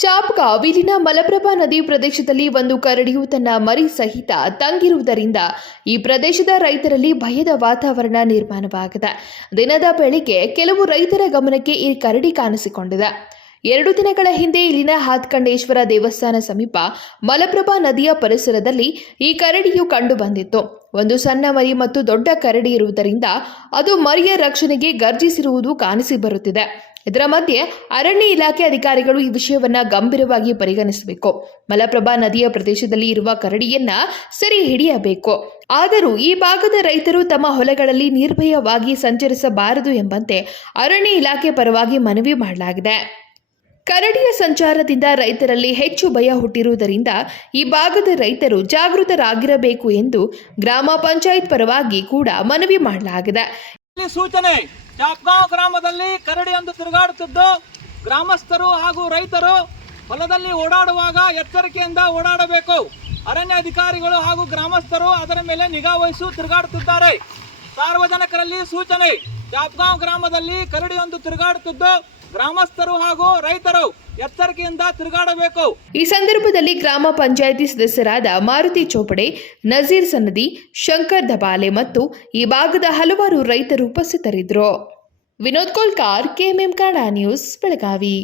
ಚಾಪ್ಗಾವ್ ಇಲ್ಲಿನ ಮಲಪ್ರಭಾ ನದಿ ಪ್ರದೇಶದಲ್ಲಿ ಒಂದು ಕರಡಿಯು ತನ್ನ ಮರಿ ಸಹಿತ ತಂಗಿರುವುದರಿಂದ ಈ ಪ್ರದೇಶದ ರೈತರಲ್ಲಿ ಭಯದ ವಾತಾವರಣ ನಿರ್ಮಾಣವಾಗಿದೆ. ದಿನದ ಬೆಳಿಗ್ಗೆ ಕೆಲವು ರೈತರ ಗಮನಕ್ಕೆ ಈ ಕರಡಿ ಕಾಣಿಸಿಕೊಂಡಿದೆ. ಎರಡು ದಿನಗಳ ಹಿಂದೆ ಇಲ್ಲಿನ ಹಾತ್ಕಂಡೇಶ್ವರ ದೇವಸ್ಥಾನ ಸಮೀಪ ಮಲಪ್ರಭಾ ನದಿಯ ಪರಿಸರದಲ್ಲಿ ಈ ಕರಡಿಯು ಕಂಡು ಬಂದಿತ್ತು. ಒಂದು ಸಣ್ಣ ಮರಿ ಮತ್ತು ದೊಡ್ಡ ಕರಡಿ ಇರುವುದರಿಂದ ಅದು ಮರಿಯ ರಕ್ಷಣೆಗೆ ಗರ್ಜಿಸಿರುವುದು ಕಾಣಿಸಿ ಬರುತ್ತಿದೆ. ಇದರ ಮಧ್ಯೆ ಅರಣ್ಯ ಇಲಾಖೆ ಅಧಿಕಾರಿಗಳು ಈ ವಿಷಯವನ್ನ ಗಂಭೀರವಾಗಿ ಪರಿಗಣಿಸಬೇಕು. ಮಲಪ್ರಭಾ ನದಿಯ ಪ್ರದೇಶದಲ್ಲಿ ಇರುವ ಕರಡಿಯನ್ನ ಸೆರೆ ಹಿಡಿಯಬೇಕು. ಆದರೂ ಈ ಭಾಗದ ರೈತರು ತಮ್ಮ ಹೊಲಗಳಲ್ಲಿ ನಿರ್ಭಯವಾಗಿ ಸಂಚರಿಸಬಾರದು ಎಂಬಂತೆ ಅರಣ್ಯ ಇಲಾಖೆ ಪರವಾಗಿ ಮನವಿ ಮಾಡಲಾಗಿದೆ. ಕರಡಿಯ ಸಂಚಾರದಿಂದ ರೈತರಲ್ಲಿ ಹೆಚ್ಚು ಭಯ ಹುಟ್ಟಿರುವುದರಿಂದ ಈ ಭಾಗದ ರೈತರು ಜಾಗೃತರಾಗಿರಬೇಕು ಎಂದು ಗ್ರಾಮ ಪಂಚಾಯತ್ ಪರವಾಗಿ ಕೂಡ ಮನವಿ ಮಾಡಲಾಗಿದೆ. ಸೂಚನೆ ಚಾಪ್ಗಾಂವ್ ಗ್ರಾಮದಲ್ಲಿ ಕರಡಿಯೊಂದು ತಿರುಗಾಡುತ್ತಿದ್ದು, ಗ್ರಾಮಸ್ಥರು ಹಾಗೂ ರೈತರು ಹೊಲದಲ್ಲಿ ಓಡಾಡುವಾಗ ಎಚ್ಚರಿಕೆಯಿಂದ ಓಡಾಡಬೇಕು. ಅರಣ್ಯ ಅಧಿಕಾರಿಗಳು ಹಾಗೂ ಗ್ರಾಮಸ್ಥರು ಅದರ ಮೇಲೆ ನಿಗಾ ವಹಿಸಿ ತಿರುಗಾಡುತ್ತಿದ್ದಾರೆ. ಸಾರ್ವಜನಿಕರಲ್ಲಿ ಸೂಚನೆ ಚಾಪ್ಗಾಂವ್ ಗ್ರಾಮದಲ್ಲಿ ಕರಡಿಯೊಂದು ತಿರುಗಾಡುತ್ತಿದ್ದು ಗ್ರಾಮಸ್ಥರು ಹಾಗೂ ರೈತರು ಎಚ್ಚರಿಕೆಯಿಂದ ತಿರುಗಾಡಬೇಕು. ಈ ಸಂದರ್ಭದಲ್ಲಿ ಗ್ರಾಮ ಪಂಚಾಯಿತಿ ಸದಸ್ಯರಾದ ಮಾರುತಿ ಚೋಪಡೆ, ನಜೀರ್ ಸನ್ನದಿ ಶಂಕರ್ ದಬಾಲೆ ಮತ್ತು ಈ ಭಾಗದ ಹಲವಾರು ರೈತರು ಉಪಸ್ಥಿತರಿದ್ದರು. Vinod Kolkar, KMM Kannada news, Belagavi.